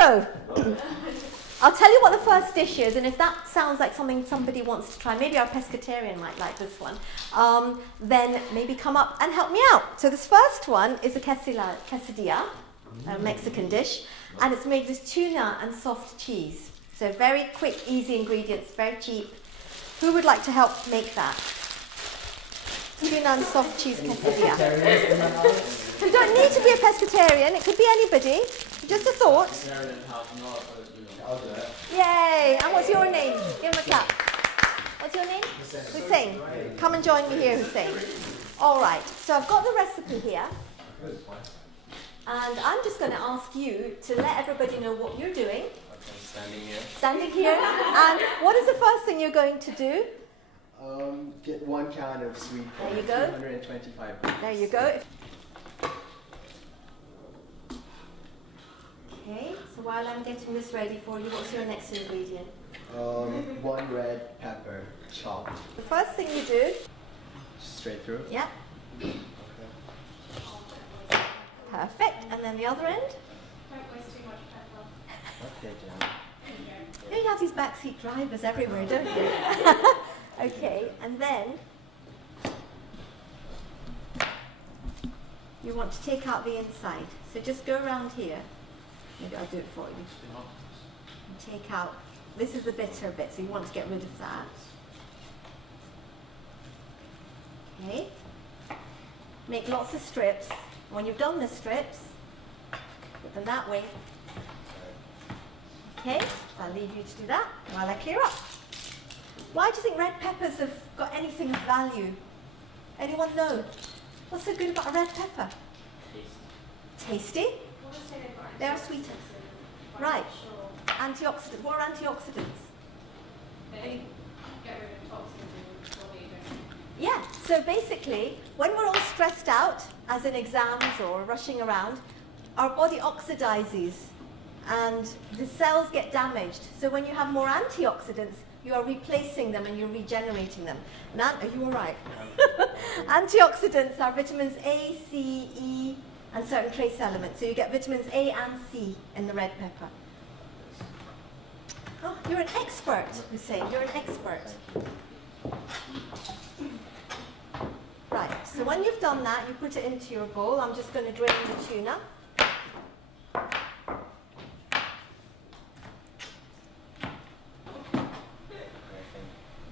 So, I'll tell you what the first dish is, and if that sounds like something somebody wants to try, maybe our pescatarian might like this one, then maybe come up and help me out. So this first one is a quesadilla, a Mexican dish, and it's made with tuna and soft cheese. So very quick, easy ingredients, very cheap. Who would like to help make that? Tuna and soft cheese quesadilla. You don't need to be a pescatarian, it could be anybody. Just a thought. Yay! And what's your name? Give him a clap. What's your name? Hussein. Come and join me here, Hussein. All right, so I've got the recipe here. And I'm just going to ask you to let everybody know what you're doing. Standing here. Standing here. And what is the first thing you're going to do? Get 1 can of sweetcorn. There you go. 225 grams. There you go. Okay, so while I'm getting this ready for you, what's your next ingredient? 1 red pepper, chopped. The first thing you do... Straight through? Yeah. Okay. Perfect. And then the other end? Don't waste too much pepper. Okay, Jan. You know, you have these backseat drivers everywhere, don't you? Okay, and then you want to take out the inside. So just go around here. Maybe I'll do it for you. And take out, this is the bitter bit, so you want to get rid of that. Okay. Make lots of strips. When you've done the strips, put them that way. Okay, so I'll leave you to do that while I clear up. Why do you think red peppers have got anything of value? Anyone know? What's so good about a red pepper? Tasty. They are sweeter. Right. Antioxidants. What are antioxidants? They get rid of toxins in the body, don't they? Yeah, so basically, when we're all stressed out, as in exams or rushing around, our body oxidizes and the cells get damaged. So when you have more antioxidants, you are replacing them and you're regenerating them. Now, are you all right? Antioxidants are vitamins A, C, E, and certain trace elements. So you get vitamins A and C in the red pepper. Oh, you're an expert, Hussein. You're an expert. Right, so when you've done that, you put it into your bowl. I'm just going to drain the tuna.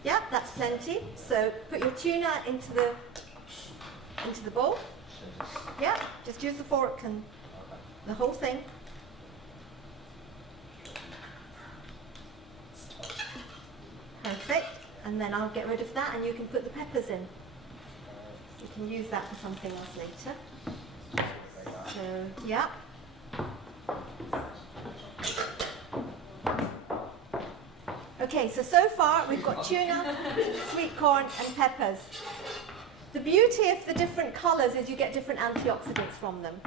Yeah, that's plenty. So put your tuna into the bowl. Yeah, just use the fork and the whole thing. Perfect. And then I'll get rid of that and you can put the peppers in. You can use that for something else later. So, yeah. Okay, so far we've got tuna, sweet corn and peppers. The beauty of the different colours is you get different antioxidants from them.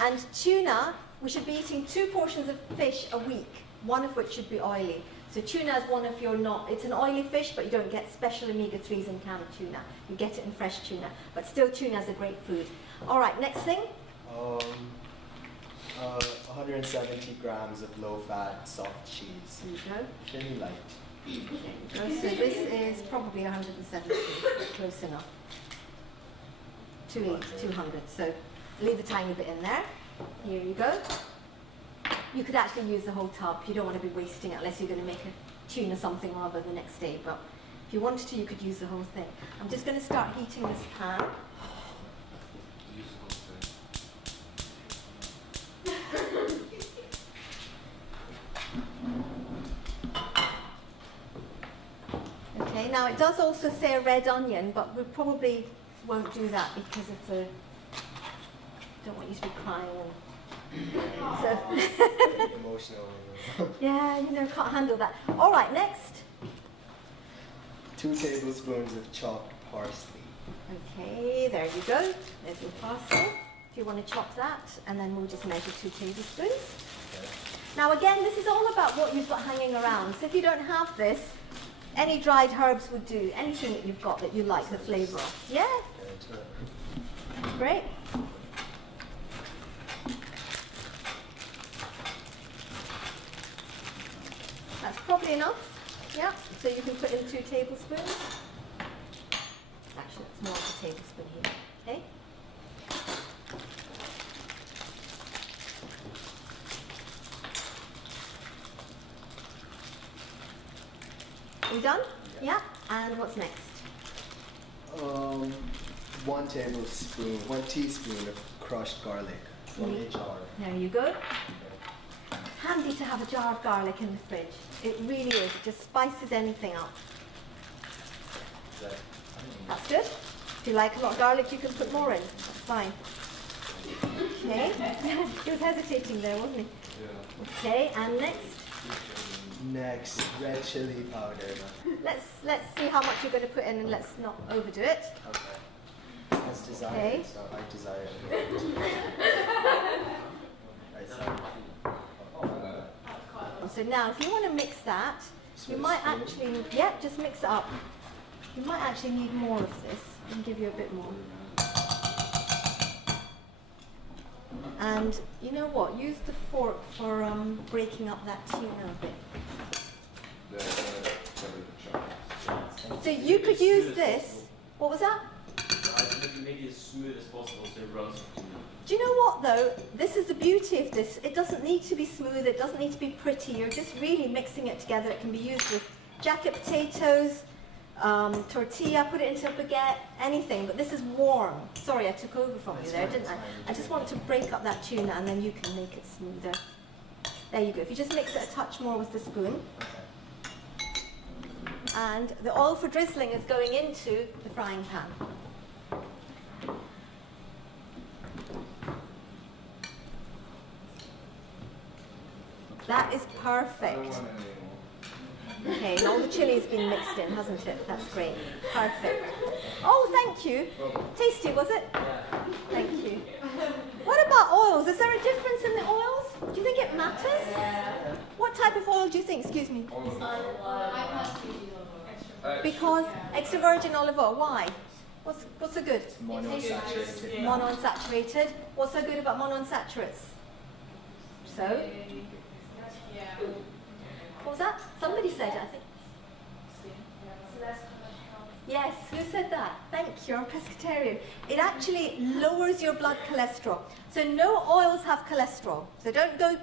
And tuna, we should be eating 2 portions of fish a week, one of which should be oily. So tuna is one of your it's an oily fish, but you don't get special omega-3s in canned tuna. You get it in fresh tuna, but still tuna is a great food. All right, next thing. 170 grams of low-fat soft cheese. There you go. Really light. There you go. So this is probably 170, close enough. 200. So leave a tiny bit in there. Here you go. You could actually use the whole tub. You don't want to be wasting it unless you're going to make a tuna something or other the next day. But if you wanted to, you could use the whole thing. I'm just going to start heating this pan. Okay, now it does also say a red onion, but we probably won't do that because of the... don't want you to be crying. So Emotional. yeah, you know, can't handle that. All right, next. 2 tablespoons of chopped parsley. Okay, there you go. There's your parsley. If you want to chop that, and then we'll just measure 2 tablespoons. Okay. Now again, this is all about what you've got hanging around. So if you don't have this, any dried herbs would do. Anything that you've got that you like the flavour of. Yeah? Great. Roughly enough? Yeah. So you can put in 2 tablespoons. Actually, it's more like a tablespoon here. Okay. Are you done? Yeah. And what's next? 1 tablespoon, 1 teaspoon of crushed garlic from a jar. There you go. Handy to have a jar of garlic in the fridge. It really is. It just spices anything up. That's good. If you like a lot of garlic, you can put more in. That's fine. Okay. He was hesitating there, wasn't he? Yeah. Okay, and next? Next, red chili powder. Let's see how much you're going to put in, and let's not overdo it. Okay. As desired, Okay. so I desire. So now, if you want to mix that, you might actually, yeah, just mix it up. You might actually need more of this. I can give you a bit more. And you know what? Use the fork for breaking up that tuna a bit. So you could use this. What was that? Make it as smooth as possible so it runs. Do you know what though? This is the beauty of this. It doesn't need to be smooth. It doesn't need to be pretty. You're just really mixing it together. It can be used with jacket potatoes, tortilla, put it into a baguette, anything. But this is warm. Sorry, I took over from you there, didn't I? I just want to break up that tuna and then you can make it smoother. There you go. If you just mix it a touch more with the spoon. And the oil for drizzling is going into the frying pan. That is perfect. Okay, and all the chili's been mixed in, hasn't it? That's great. Perfect. Oh, thank you. Tasty, was it? Thank you. What about oils? Is there a difference in the oils? Do you think it matters? What type of oil do you think? Excuse me. Because extra virgin olive oil. Why? What's so good? Monounsaturated. Monounsaturated. What's so good about monounsaturates? So? What was that? Somebody said it, I think. Yes, who said that? Thank you, I'm a pescatarian. It actually lowers your blood cholesterol. So no oils have cholesterol. So don't go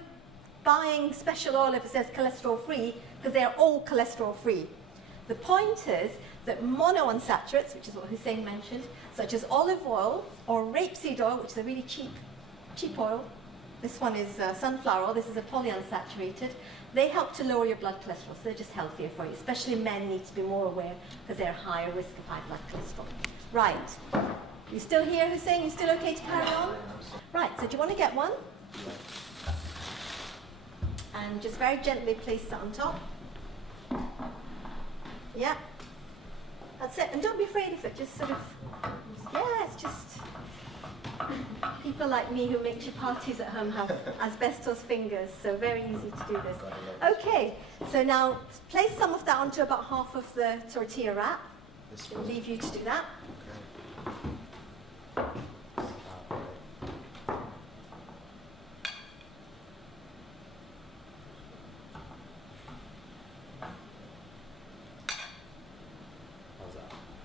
buying special oil if it says cholesterol free, because they are all cholesterol free. The point is that monounsaturates, which is what Hussein mentioned, such as olive oil or rapeseed oil, which is a really cheap oil. This one is sunflower oil, this is a polyunsaturated. They help to lower your blood cholesterol, so they're just healthier for you. Especially men need to be more aware because they're higher risk of high blood cholesterol. Right. You still here, Hussein? You still okay to carry on? Right, so do you want to get one? And just very gently place that on top. Yeah. That's it. And don't be afraid of it. Just sort of, yeah, it's just... People like me who make chapatis at home have asbestos fingers, so very easy to do this. Okay, so now place some of that onto about half of the tortilla wrap. I'll leave you to do that.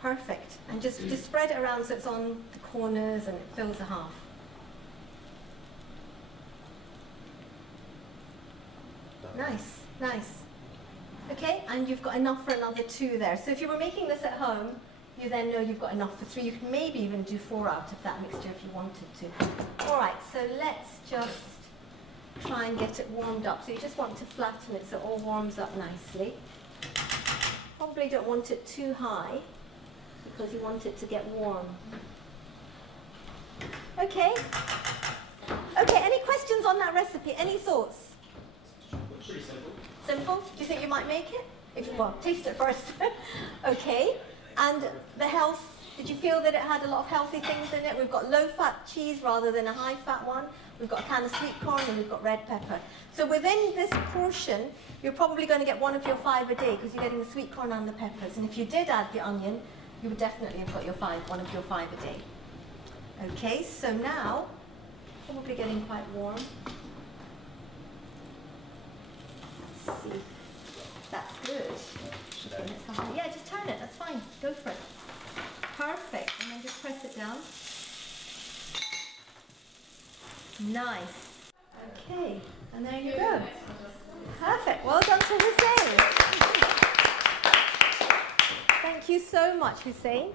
Perfect. And just spread it around so it's on the corners and it fills a half. Nice, nice. Okay, and you've got enough for another 2 there. So if you were making this at home, you then know you've got enough for 3. You can maybe even do 4 out of that mixture if you wanted to. All right, so let's just try and get it warmed up. So you just want to flatten it so it all warms up nicely. Probably don't want it too high, because you want it to get warm. Okay. Okay, any questions on that recipe? Any thoughts? Pretty simple. Simple? Do you think you might make it? Well, taste it first. Okay. And the health, did you feel that it had a lot of healthy things in it? We've got low-fat cheese rather than a high-fat one. We've got a can of sweet corn and we've got red pepper. So within this portion, you're probably going to get 1 of your 5 a day because you're getting the sweet corn and the peppers. And if you did add the onion, you would definitely have got your 1 of your 5 a day. Okay, so now, probably getting quite warm. Let's see. That's good. Should Okay, let's have it. Yeah, just turn it. That's fine. Go for it. Perfect. And then just press it down. Nice. Okay, and there you go. Perfect. Well done to Hussein. Thank you so much, Hussein.